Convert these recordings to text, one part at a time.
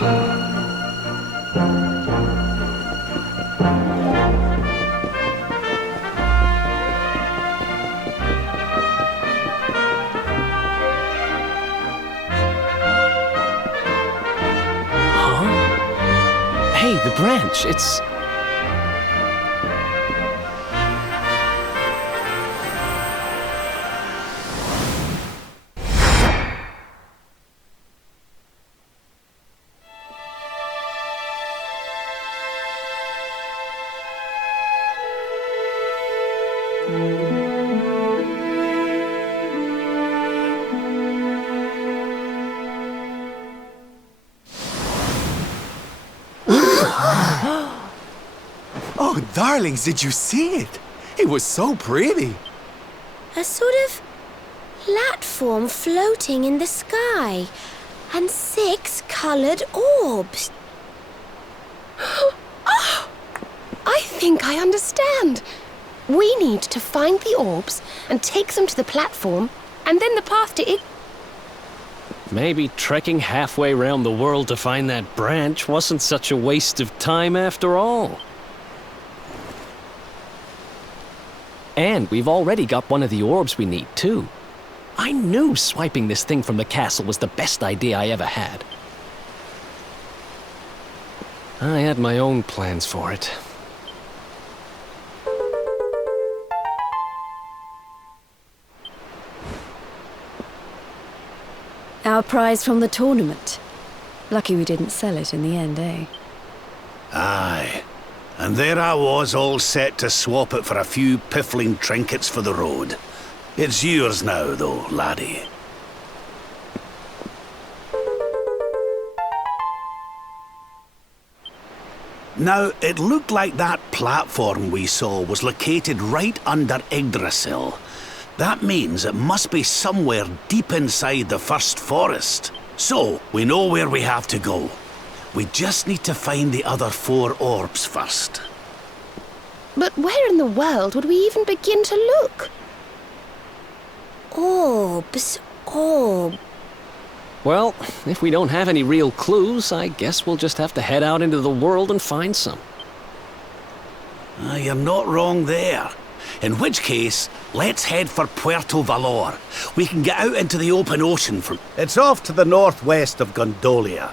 Hey, the branch, it's... Oh, darlings, did you see it? It was so pretty. A sort of platform floating in the sky, and 6 coloured orbs. Oh, I think I understand. We need to find the orbs and take them to the platform, and then the path to it. Maybe trekking halfway around the world to find that branch wasn't such a waste of time after all. And we've already got one of the orbs we need, too. I knew swiping this thing from the castle was the best idea I ever had. I had my own plans for it. Our prize from the tournament. Lucky we didn't sell it in the end, eh? Aye. And there I was, all set to swap it for a few piffling trinkets for the road. It's yours now, though, laddie. Now, it looked like that platform we saw was located right under Yggdrasil. That means it must be somewhere deep inside the first forest. So, we know where we have to go. We just need to find the other 4 orbs first. But where in the world would we even begin to look? Orbs, orb. Well, if we don't have any real clues, I guess we'll just have to head out into the world and find some. You're not wrong there. In which case, let's head for Puerto Valor. We can get out into the open ocean from... It's off to the northwest of Gondolia.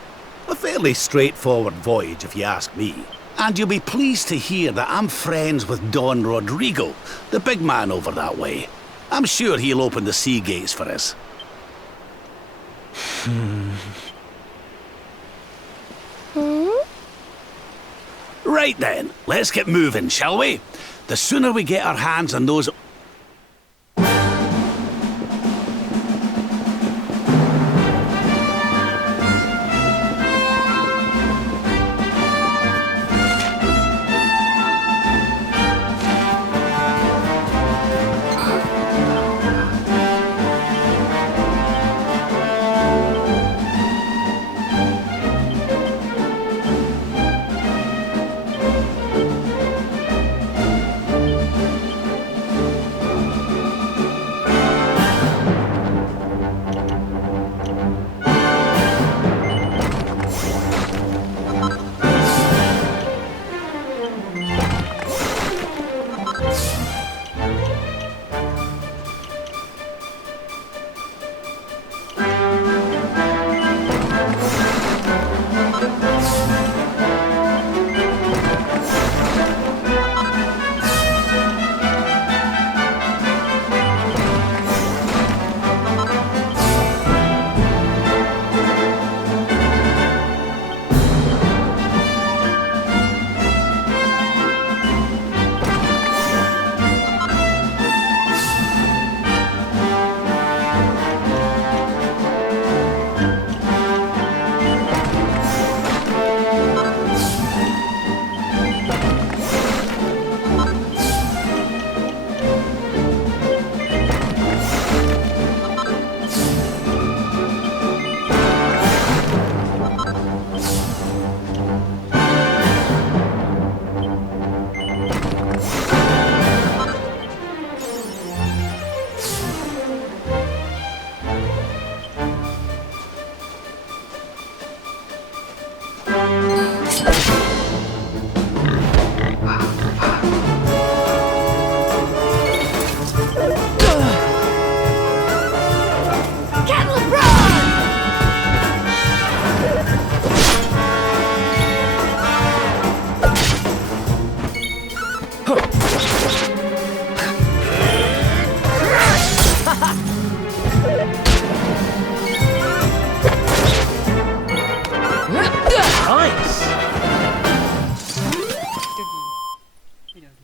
A fairly straightforward voyage, if you ask me. And you'll be pleased to hear that I'm friends with Don Rodrigo, the big man over that way. I'm sure he'll open the sea gates for us. Right then, let's get moving, shall we? The sooner we get our hands on those...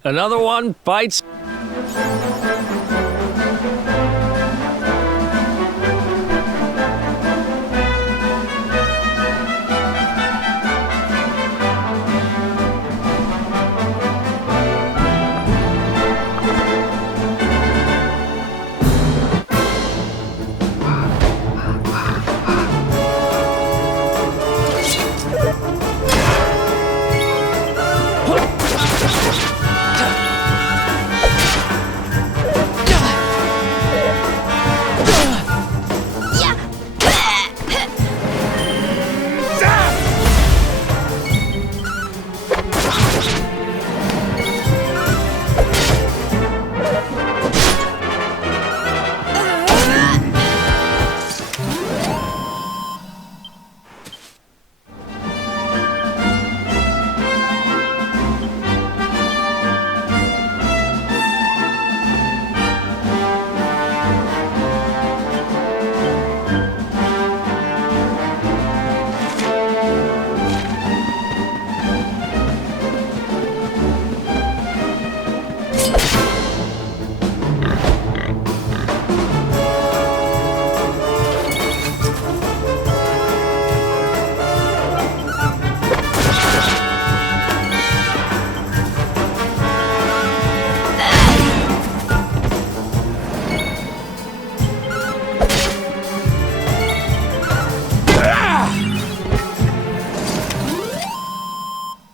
Another one bites.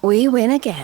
We win again.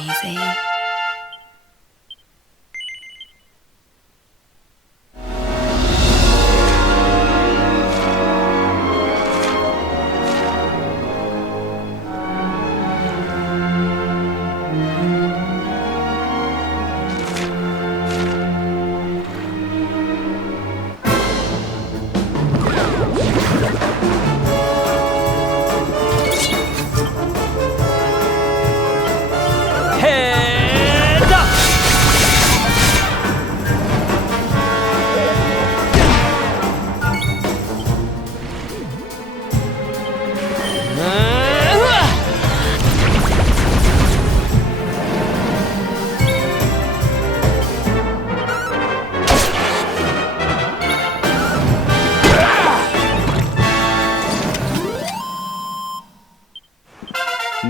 easy. Head up!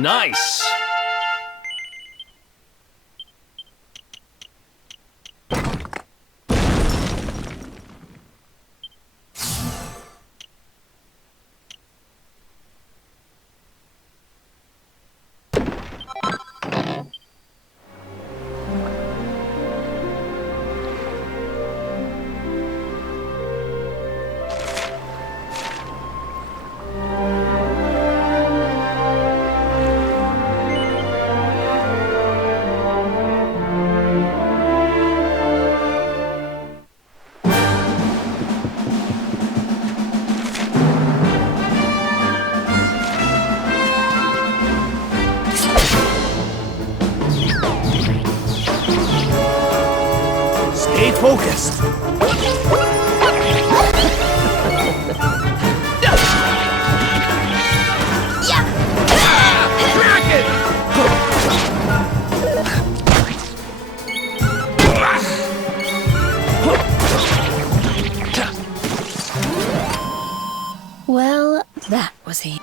Nice! Stay focused. Well, that was easy.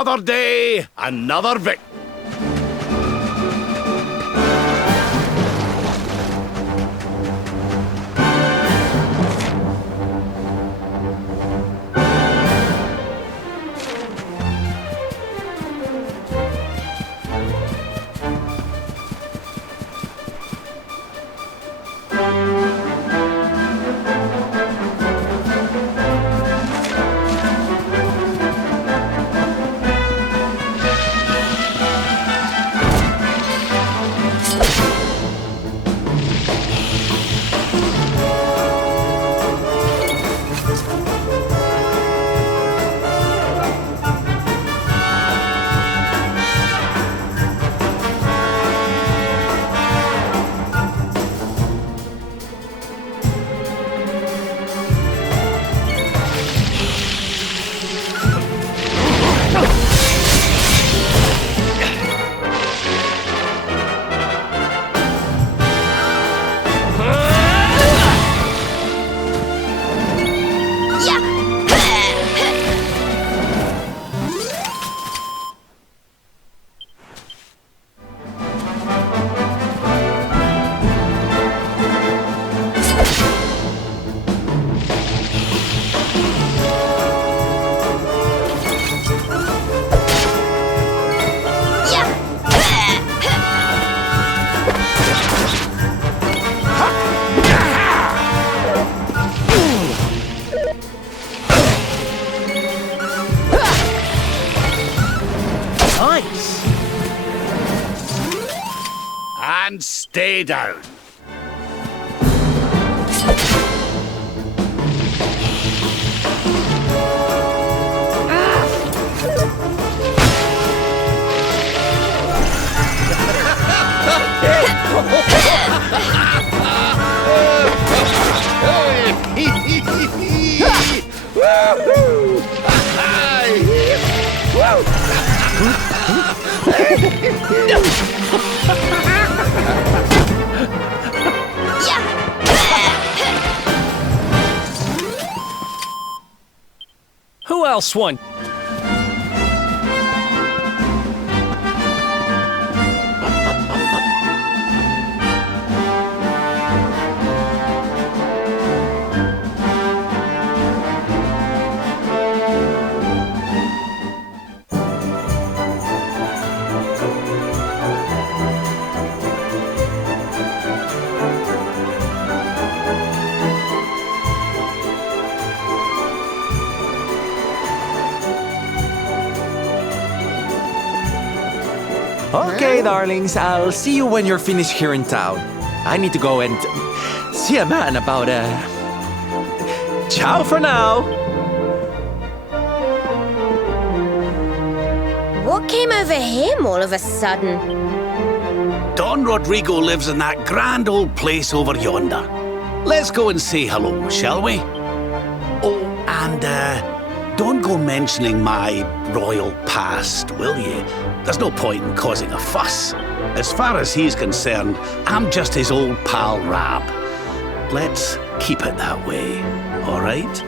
Another day, another victory. And stay down. Who else won? Okay, darlings, I'll see you when you're finished here in town. I need to go and see a man about Ciao for now! What came over him all of a sudden? Don Rodrigo lives in that grand old place over yonder. Let's go and say hello, shall we? Oh, and don't go mentioning my royal past, will you? There's no point in causing a fuss. As far as he's concerned, I'm just his old pal Rab. Let's keep it that way, all right?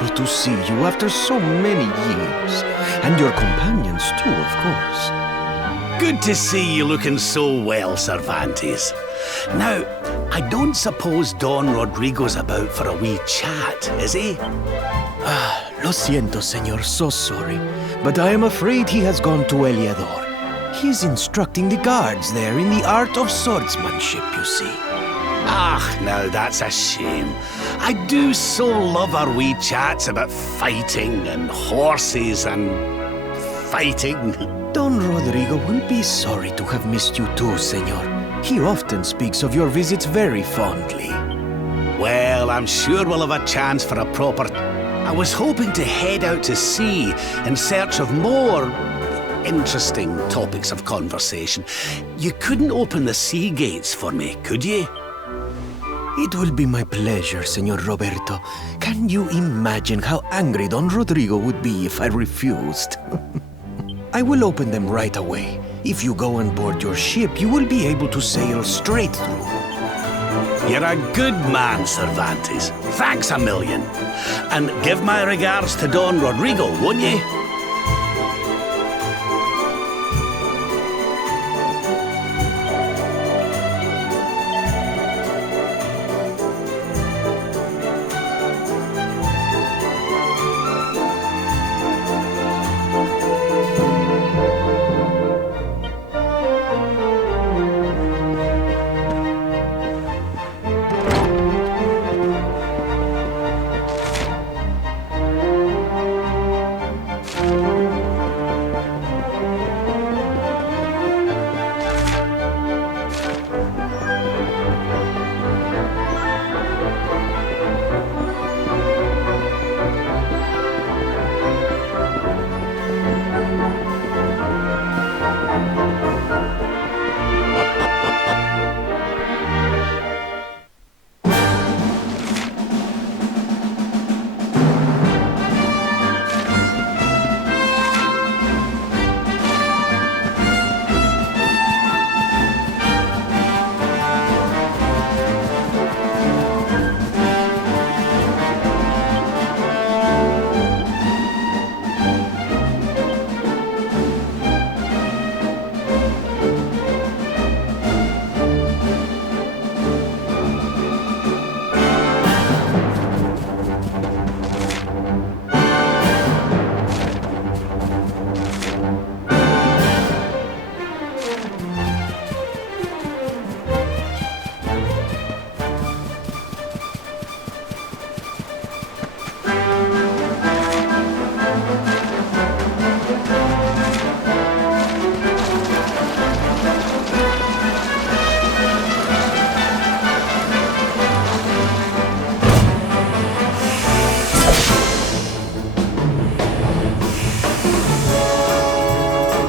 delightful to see you after so many years. And your companions too, of course. Good to see you looking so well, Cervantes. Now, I don't suppose Don Rodrigo's about for a wee chat, is he? Lo siento, señor, so sorry. But I am afraid he has gone to Eliador. He is instructing the guards there in the art of swordsmanship, you see. Ah, now that's a shame. I do so love our wee chats about fighting and horses and fighting. Don Rodrigo will be sorry to have missed you too, senor. He often speaks of your visits very fondly. Well, I'm sure we'll have a chance for a proper... I was hoping to head out to sea in search of more interesting topics of conversation. You couldn't open the sea gates for me, could you? It will be my pleasure, Senor Roberto. Can you imagine how angry Don Rodrigo would be if I refused? I will open them right away. If you go on board your ship, you will be able to sail straight through. You're a good man, Cervantes. Thanks a million. And give my regards to Don Rodrigo, won't you?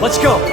Let's go!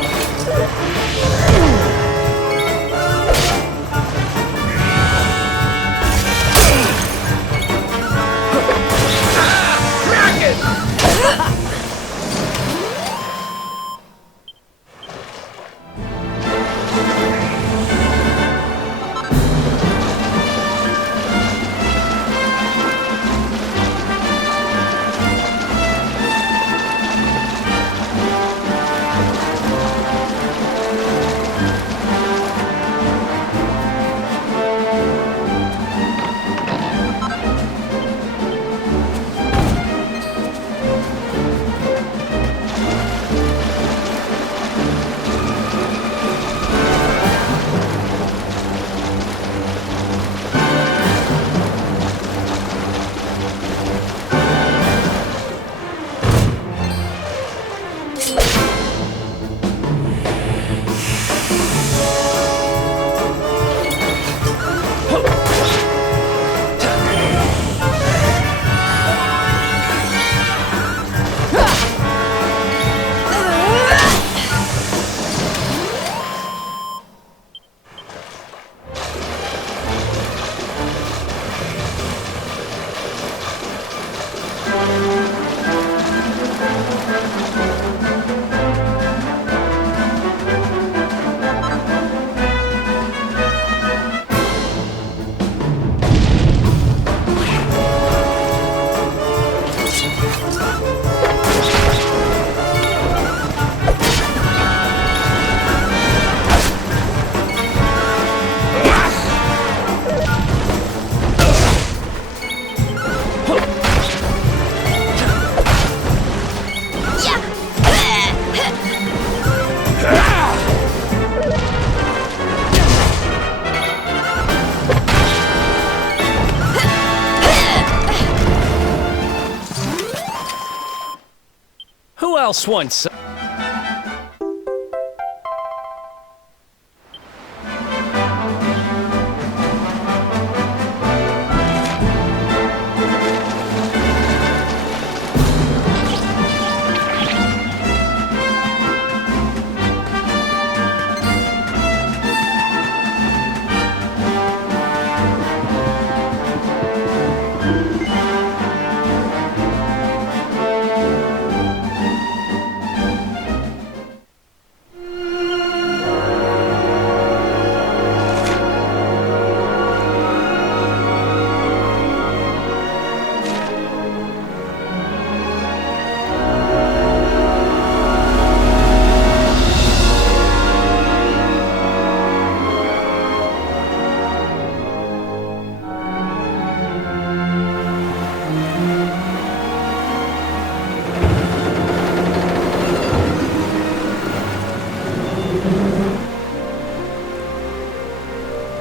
else once.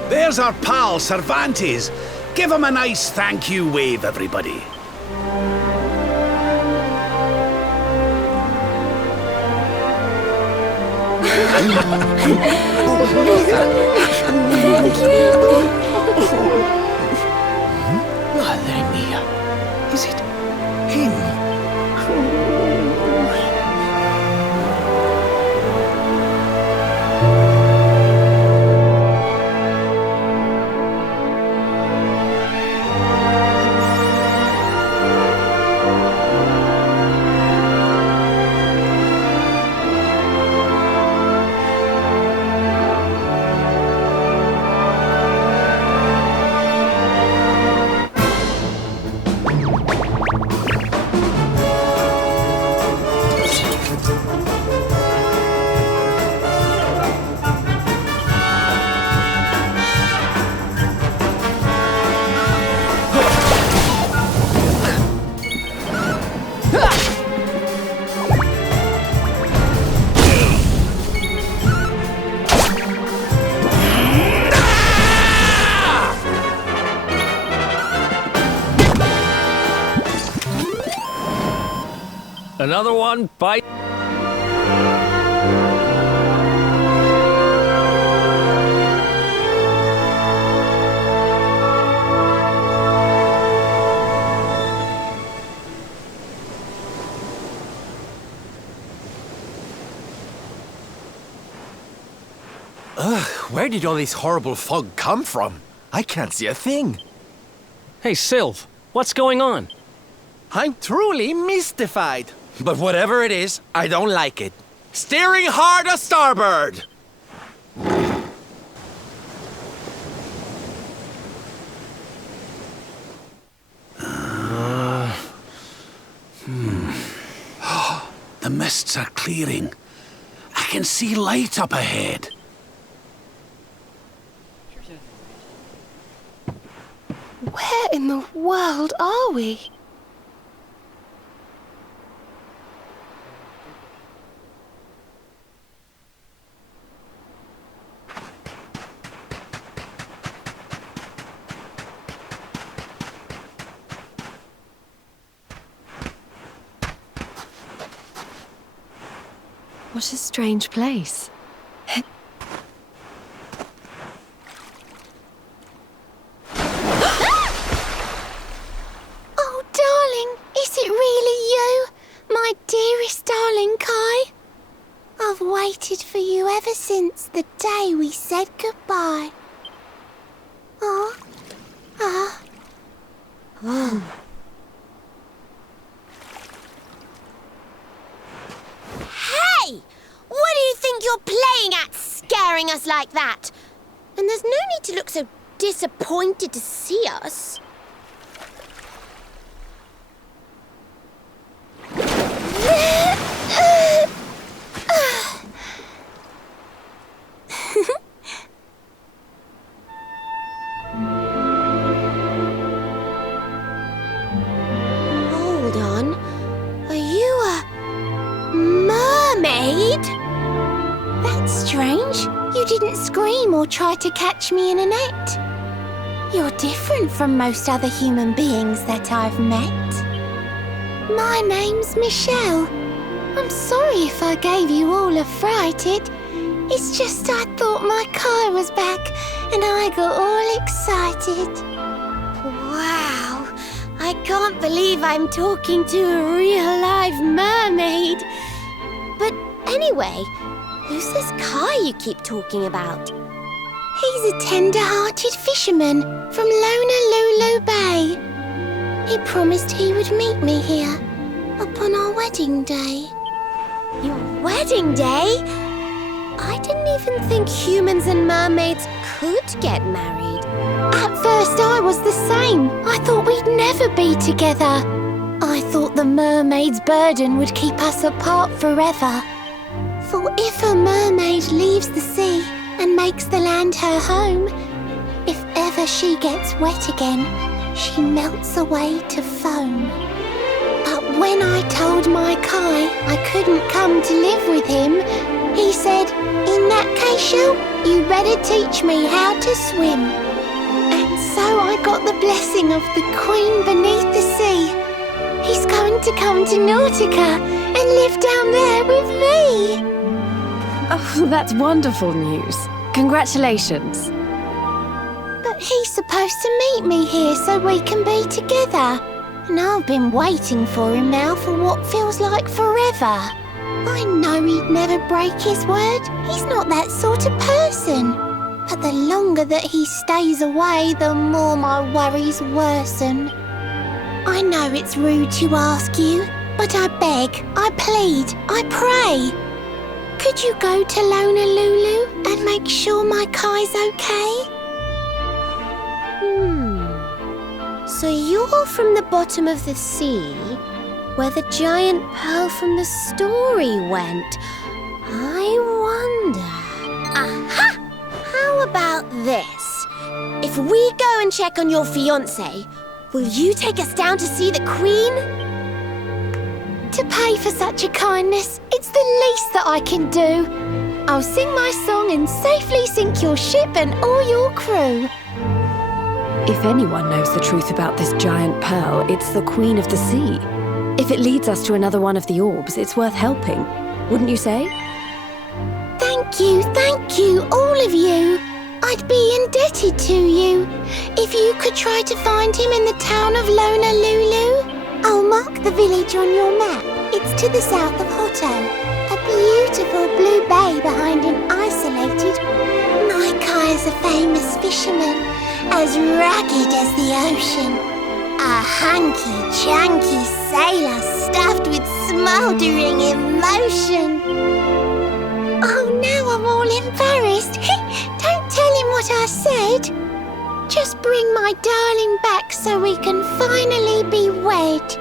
There's our pal, Cervantes. Give him a nice thank you wave, everybody. Madre mía. Is it him? Another one, bite. Where did all this horrible fog come from? I can't see a thing. Hey, Sylv, what's going on? I'm truly mystified. But whatever it is, I don't like it. Steering hard a starboard! The mists are clearing. I can see light up ahead. Where in the world are we? What a strange place. Oh, darling, is it really you? My dearest darling Kai? I've waited for you ever since the day we said goodbye. Ah, ah. Oh. Hey! What do you think you're playing at, scaring us like that? And there's no need to look so disappointed to see us. Hold on. Are you a mermaid? That's strange. You didn't scream or try to catch me in a net. You're different from most other human beings that I've met. My name's Michelle. I'm sorry if I gave you all a fright. It's just I thought my Kai was back and I got all excited. Wow, I can't believe I'm talking to a real live mermaid. But anyway, who's this Kai you keep talking about? He's a tender-hearted fisherman from Lonalulu Bay. He promised he would meet me here upon our wedding day. Your wedding day? I didn't even think humans and mermaids could get married. At first I was the same. I thought we'd never be together. I thought the mermaid's burden would keep us apart forever. For if a mermaid leaves the sea and makes the land her home, if ever she gets wet again, she melts away to foam. But when I told my Kai I couldn't come to live with him, he said, "In that case, Shell, you better teach me how to swim." And so I got the blessing of the Queen beneath the sea. He's going to come to Nautica and live down there with me. Oh, that's wonderful news. Congratulations. But he's supposed to meet me here so we can be together. And I've been waiting for him now for what feels like forever. I know he'd never break his word. He's not that sort of person. But the longer that he stays away, the more my worries worsen. I know it's rude to ask you, but I beg, I plead, I pray. Could you go to Lonalulu and make sure my Kai's okay? So you're from the bottom of the sea, where the giant pearl from the story went. I wonder... Aha! How about this? If we go and check on your fiancé, will you take us down to see the Queen? To pay for such a kindness, it's the least that I can do. I'll sing my song and safely sink your ship and all your crew. If anyone knows the truth about this giant pearl, it's the Queen of the Sea. If it leads us to another one of the orbs, it's worth helping. Wouldn't you say? Thank you, all of you. I'd be indebted to you. If you could try to find him in the town of Lonalulu, I'll mark the village on your map. It's to the south of Hotto, a beautiful blue bay behind an isolated... My Kai is a famous fisherman, as rugged as the ocean. A hanky-chanky sailor stuffed with smouldering emotion. Oh, now I'm all embarrassed. Don't tell him what I said. Just bring my darling back so we can finally be wed.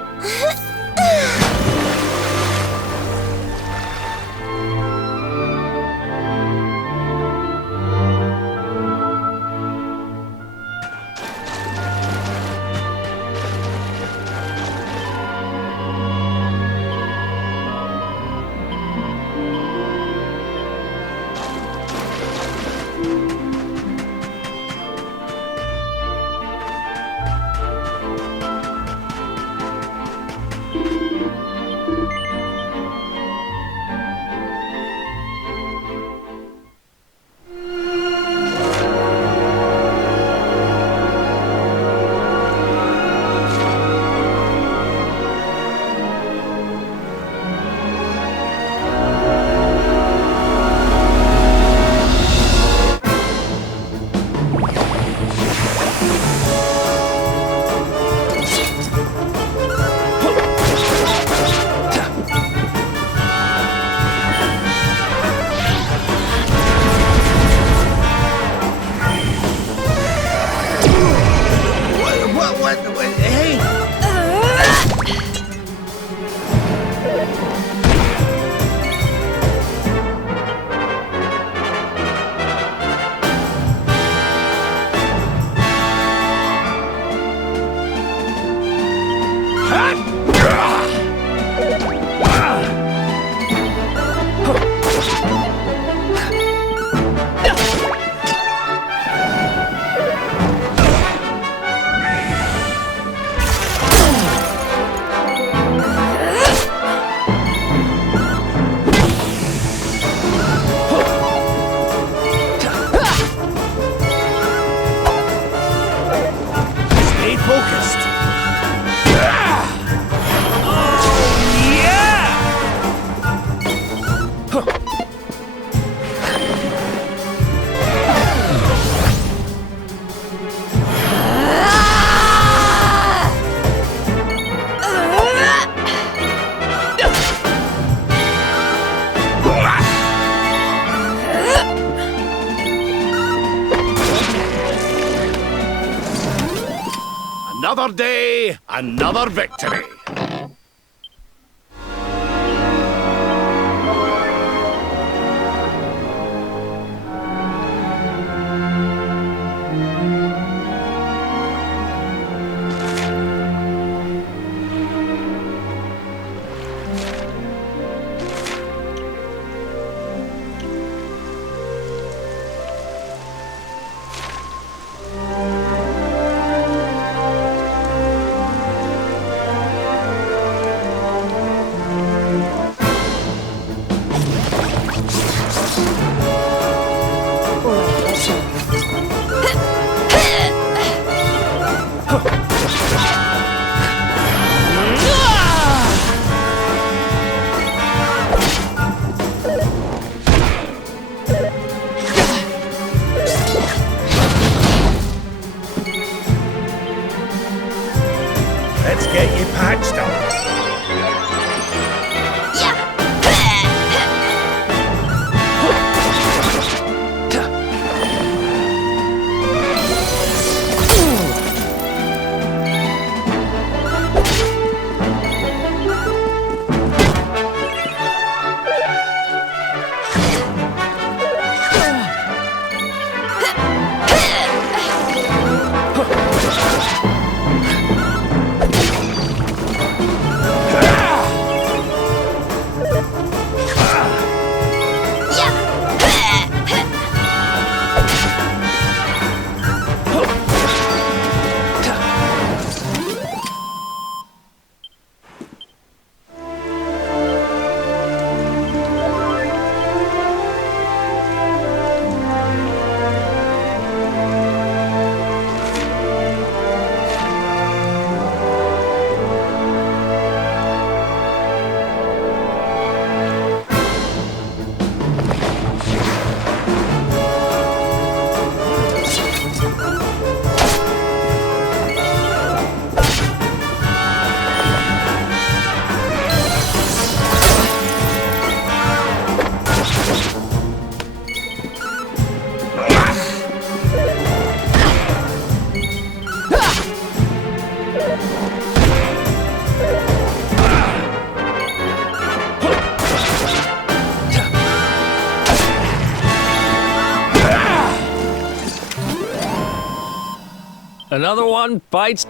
Another day, another victory. Let's get you patched up. Another one bites.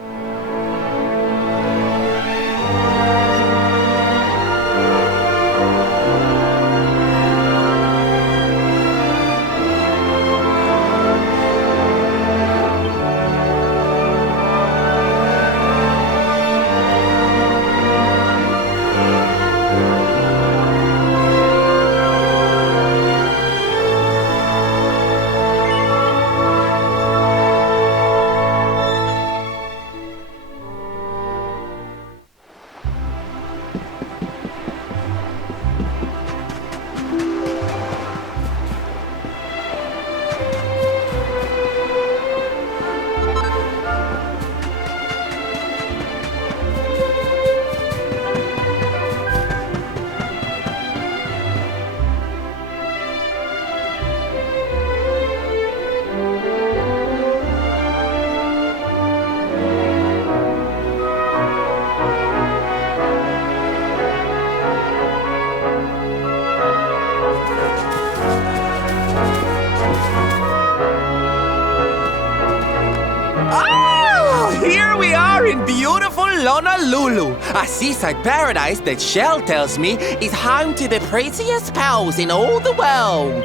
Here we are in beautiful Lonalulu, a seaside paradise that Shell tells me is home to the prettiest pearls in all the world.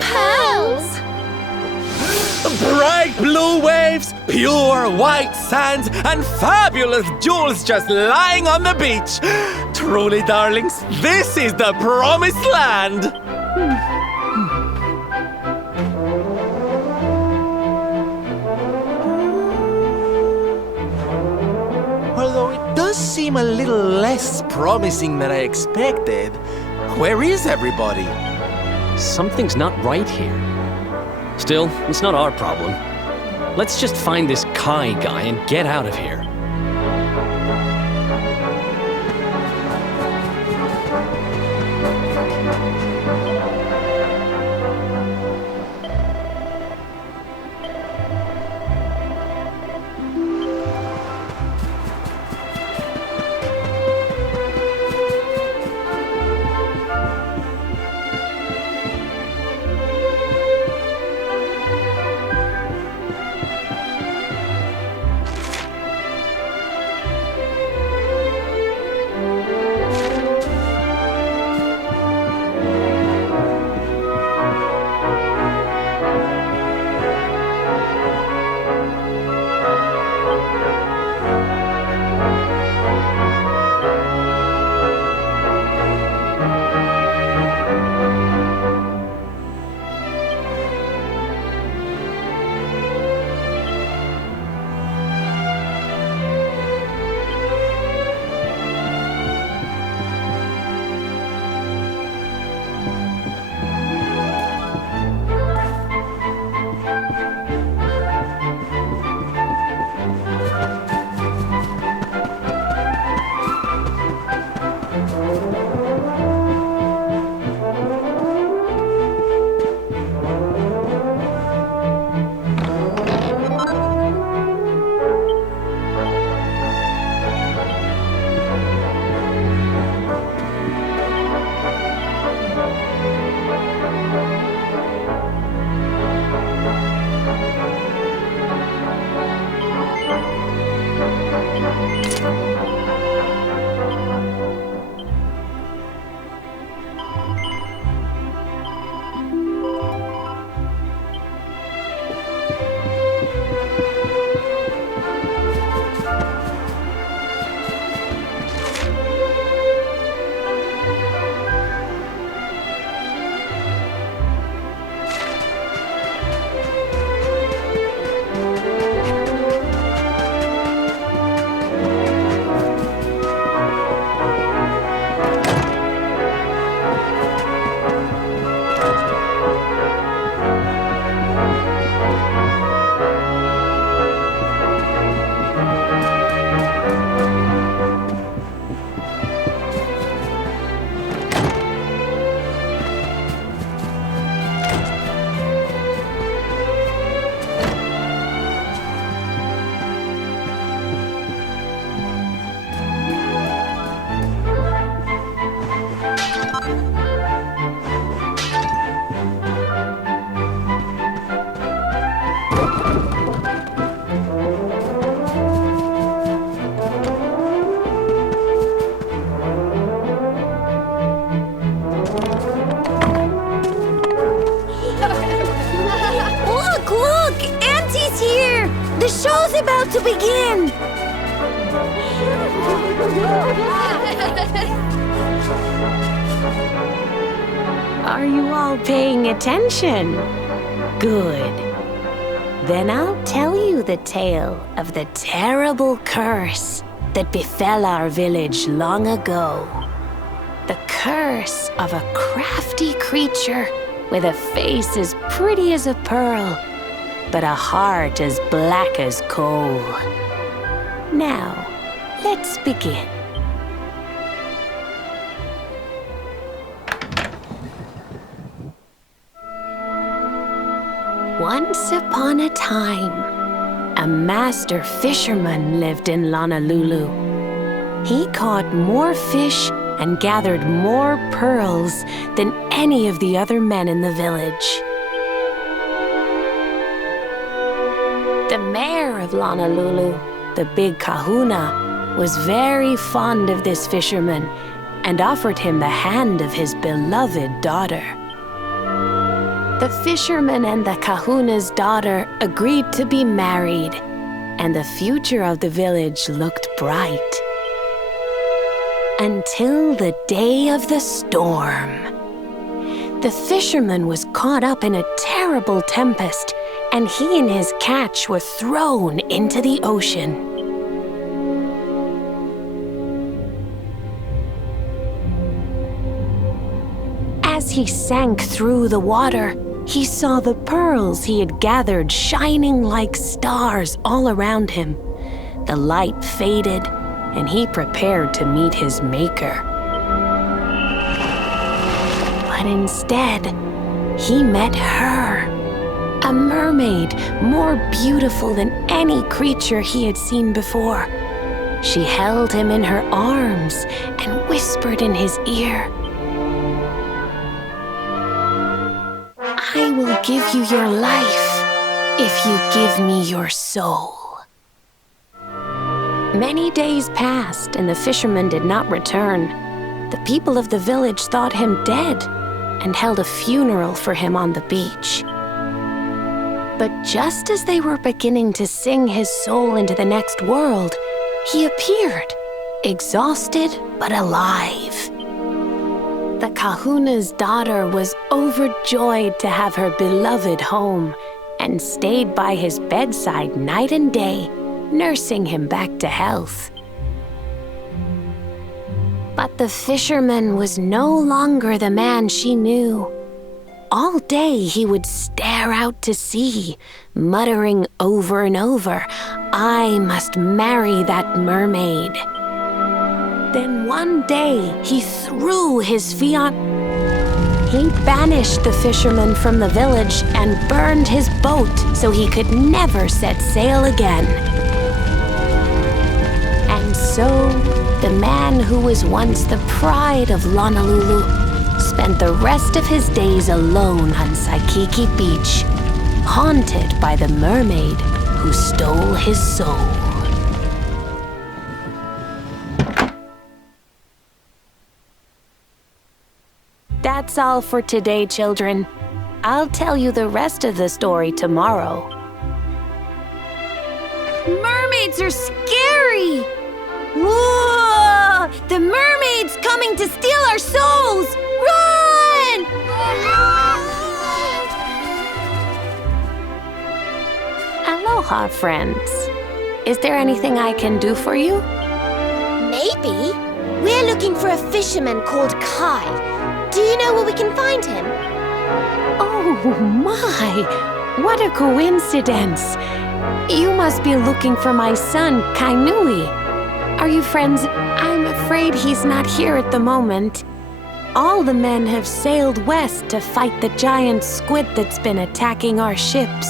Pearls! Bright blue waves, pure white sands, and fabulous jewels just lying on the beach. Truly, darlings, this is the promised land. Although it does seem a little less promising than I expected. Where is everybody? Something's not right here. Still, it's not our problem. Let's just find this Kai guy and get out of here. is about to begin! Are you all paying attention? Good. Then I'll tell you the tale of the terrible curse that befell our village long ago. The curse of a crafty creature with a face as pretty as a pearl, but a heart as black as coal. Now, let's begin. Once upon a time, a master fisherman lived in Lonalulu. He caught more fish and gathered more pearls than any of the other men in the village. The mayor of Lonalulu, the big kahuna, was very fond of this fisherman and offered him the hand of his beloved daughter. The fisherman and the kahuna's daughter agreed to be married, and the future of the village looked bright. Until the day of the storm. The fisherman was caught up in a terrible tempest, and he and his catch were thrown into the ocean. As he sank through the water, he saw the pearls he had gathered shining like stars all around him. The light faded, and he prepared to meet his maker. But instead, he met her, a mermaid more beautiful than any creature he had seen before. She held him in her arms and whispered in his ear, "I will give you your life if you give me your soul." Many days passed, and the fisherman did not return. The people of the village thought him dead and held a funeral for him on the beach. But just as they were beginning to sing his soul into the next world, he appeared, exhausted but alive. The kahuna's daughter was overjoyed to have her beloved home and stayed by his bedside night and day, nursing him back to health. But the fisherman was no longer the man she knew. All day he would stare out to sea, muttering over and over, "I must marry that mermaid." Then one day he threw his fiancé. He banished the fisherman from the village and burned his boat so he could never set sail again. And so, the man who was once the pride of Lonalulu spent the rest of his days alone on Saikiki Beach, haunted by the mermaid who stole his soul. That's all for today, children. I'll tell you the rest of the story tomorrow. Mermaids are scary! Whoa! The mermaid's coming to steal our souls! Run! Aloha, friends. Is there anything I can do for you? Maybe. We're looking for a fisherman called Kai. Do you know where we can find him? Oh my! What a coincidence! You must be looking for my son, Kainui. Are you friends? I'm afraid he's not here at the moment. All the men have sailed west to fight the giant squid that's been attacking our ships.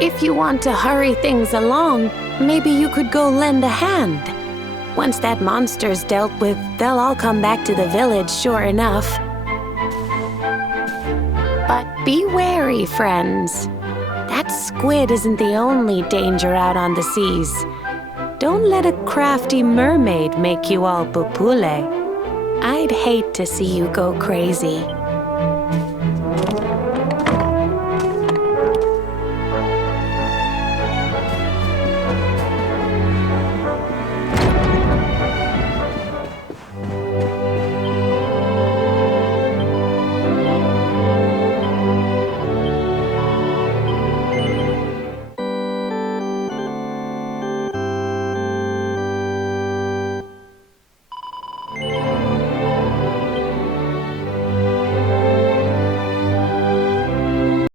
If you want to hurry things along, maybe you could go lend a hand. Once that monster's dealt with, they'll all come back to the village, sure enough. But be wary, friends. That squid isn't the only danger out on the seas. Don't let a crafty mermaid make you all pupule. I'd hate to see you go crazy.